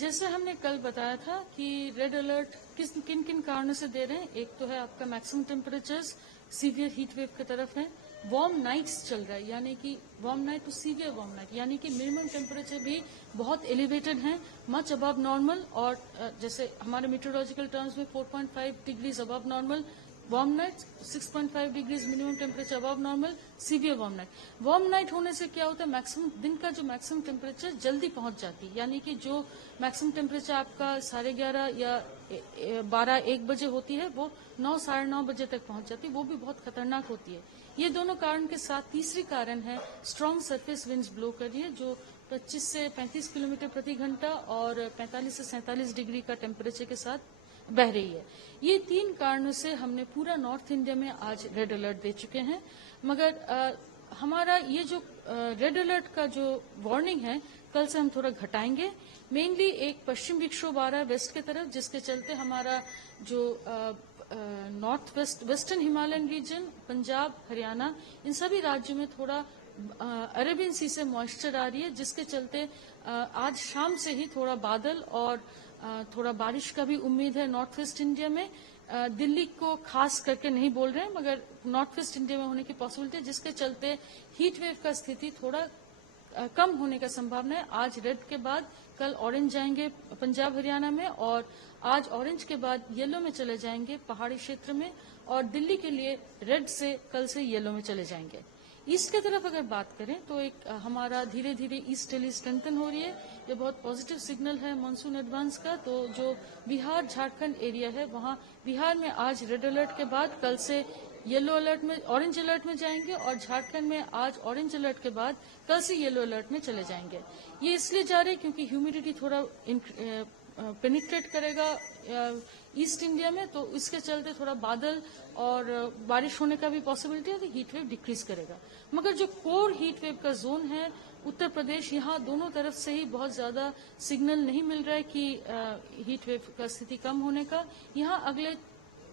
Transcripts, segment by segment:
जैसे हमने कल बताया था कि रेड अलर्ट किन किन कारणों से दे रहे हैं। एक तो है आपका maximum temperatures severe heat wave की तरफ है, वार्म नाइट्स चल रहा है, यानी कि warm night to severe warm night, यानी कि मिनिमम टेम्परेचर भी बहुत एलिवेटेड है, मच अबव नॉर्मल। और जैसे हमारे मीटरोलॉजिकल टर्म्स में 4.5 degrees above normal warm night, 6.5 degrees minimum temperature above normal severe warm night. Warm night होने से क्या होता है, मैक्सिमम दिन का जो मैक्सिमम टेम्परेचर जल्दी पहुंच जाती है, यानी कि जो मैक्सिमम टेम्परेचर आपका 11:30 या 12-1 बजे होती है वो 9-9:30 बजे तक पहुंच जाती है, वो भी बहुत खतरनाक होती है। ये दोनों कारण के साथ तीसरी कारण है स्ट्रॉन्ग सरफेस विंड्स ब्लो कर रही है जो 25 से 35 किलोमीटर प्रति घंटा और 45 से 47 डिग्री का टेम्परेचर के साथ बह रही है। ये 3 कारणों से हमने पूरा नॉर्थ इंडिया में आज रेड अलर्ट दे चुके हैं। मगर हमारा ये जो रेड अलर्ट का जो वार्निंग है कल से हम थोड़ा घटाएंगे। मेनली एक पश्चिम विक्षोभ आ रहा है वेस्ट की तरफ, जिसके चलते हमारा जो north western Himalayan region, Punjab, Haryana, इन सभी राज्यों में थोड़ा अरेबियन सी से मॉइस्चर आ रही है, जिसके चलते आज शाम से ही थोड़ा बादल और थोड़ा बारिश का भी उम्मीद है नॉर्थ वेस्ट इंडिया में। दिल्ली को खास करके नहीं बोल रहे हैं, मगर नॉर्थ वेस्ट इंडिया में होने की पॉसिबिलिटी है, जिसके चलते हीट वेव का स्थिति थोड़ा कम होने का संभावना है। आज रेड के बाद कल ऑरेंज जाएंगे पंजाब हरियाणा में, और आज ऑरेंज के बाद येलो में चले जाएंगे पहाड़ी क्षेत्र में, और दिल्ली के लिए रेड से कल से येलो में चले जाएंगे। ईस्ट की तरफ अगर बात करें तो एक हमारा धीरे धीरे ईस्टर्ली स्ट्रेंथन हो रही है, ये बहुत पॉजिटिव सिग्नल है मानसून एडवांस का। तो जो बिहार झारखंड एरिया है वहां बिहार में आज रेड अलर्ट के बाद कल से येलो अलर्ट में, ऑरेंज अलर्ट में जाएंगे, और झारखंड में आज ऑरेंज अलर्ट के बाद कल से येलो अलर्ट में चले जाएंगे। ये इसलिए जा रहे हैं क्योंकि ह्यूमिडिटी थोड़ा पेनिट्रेट करेगा ईस्ट इंडिया में, तो इसके चलते थोड़ा बादल और बारिश होने का भी पॉसिबिलिटी है, तो हीट वेव डिक्रीज करेगा। मगर जो कोर हीट वेव का जोन है उत्तर प्रदेश, यहाँ दोनों तरफ से ही बहुत ज्यादा सिग्नल नहीं मिल रहा है कि हीट वेव का स्थिति कम होने का। यहाँ अगले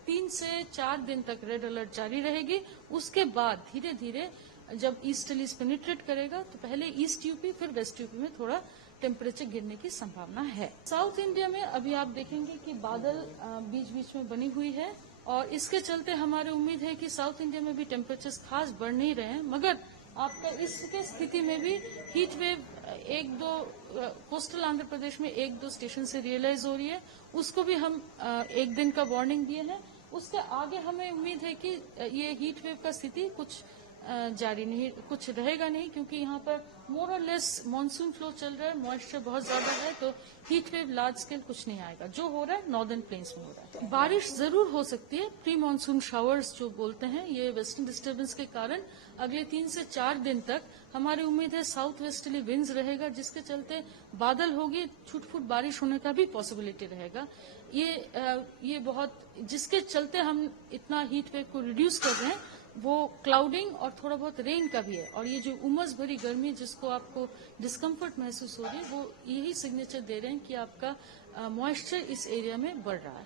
3 से 4 दिन तक रेड अलर्ट जारी रहेगी। उसके बाद धीरे धीरे जब ईस्टर्ली पेनिट्रेट करेगा तो पहले ईस्ट यूपी फिर वेस्ट यूपी में थोड़ा टेम्परेचर गिरने की संभावना है। साउथ इंडिया में अभी आप देखेंगे कि बादल बीच बीच में बनी हुई है, और इसके चलते हमारी उम्मीद है कि साउथ इंडिया में भी टेम्परेचर खास बढ़ नहीं रहे हैं, मगर आपका इसके स्थिति में भी heat wave 1-2 coastal Andhra Pradesh में 1-2 स्टेशन से रियलाइज हो रही है, उसको भी हम 1 दिन का वार्निंग दिए हैं। उसके आगे हमें उम्मीद है कि ये हीट वेव का स्थिति कुछ जारी नहीं, कुछ रहेगा नहीं, क्योंकि यहाँ पर मोर और लेस मानसून फ्लो चल रहा है, मॉइस्चर बहुत ज्यादा है, तो हीट वेव लार्ज स्केल कुछ नहीं आएगा। जो हो रहा है नॉर्दर्न प्लेन्स में हो रहा है। बारिश जरूर हो सकती है, प्री मानसून शावर्स जो बोलते हैं, ये वेस्टर्न डिस्टर्बेंस के कारण अगले 3 से 4 दिन तक हमारी उम्मीद है साउथ वेस्टर्ली विंड्स रहेगा, जिसके चलते बादल होगी, छुट-फुट बारिश होने का भी पॉसिबिलिटी रहेगा। ये बहुत, जिसके चलते हम इतना हीट वेव को रिड्यूस कर रहे हैं, वो क्लाउडिंग और थोड़ा बहुत रेन का भी है। और ये जो उमस भरी गर्मी जिसको आपको डिस्कम्फर्ट महसूस हो रही है, वो यही सिग्नेचर दे रहे हैं कि आपका मॉइस्चर इस एरिया में बढ़ रहा है।